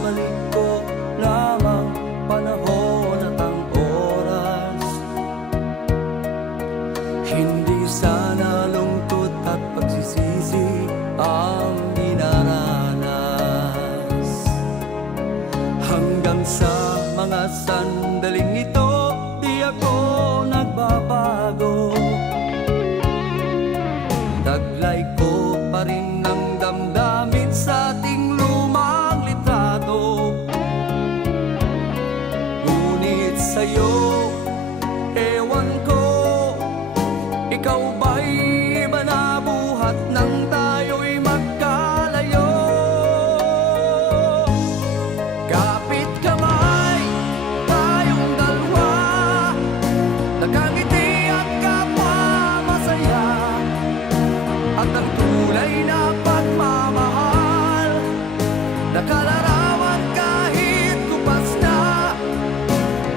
Ibabalik ko lamang panahon at ang oras. Hindi sana lungkot at pagsisisi ang dinaranas. Hanggang sa mga sandaling ito, di ako nagbabago. Taglay ko pa rin ang damdamin sa ating lumang litrato. Ngunit sa'yo, ewan ko, ikaw ba'y iba na buhat nang tayo'y magkalayo? Kapit kamay, tayong dalawa, nakangiti at kapwa masaya. At ang tunay na pagmamahal, nakalarawan kahit kupas na.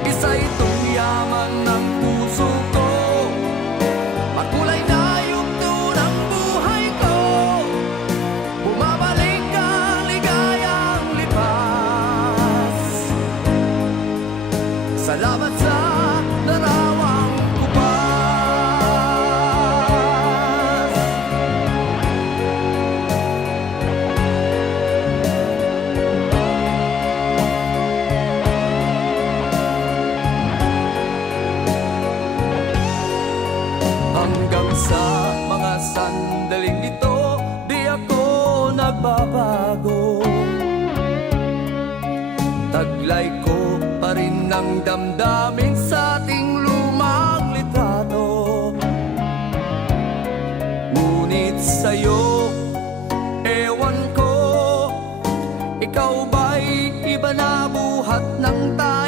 Isa itong yaman ng puso ko, at kulay na yugto ng buhay ko. Bumabalik ang ligayang lipas. Salamat sa larawang kupas. Hanggang sa mga sandaling ito, di ako nagbabago. Taglay ko pa rin ang damdamin sa ating lumang litrato. Ngunit sa'yo, ewan ko, ikaw ba'y iba na buhat ng tayo?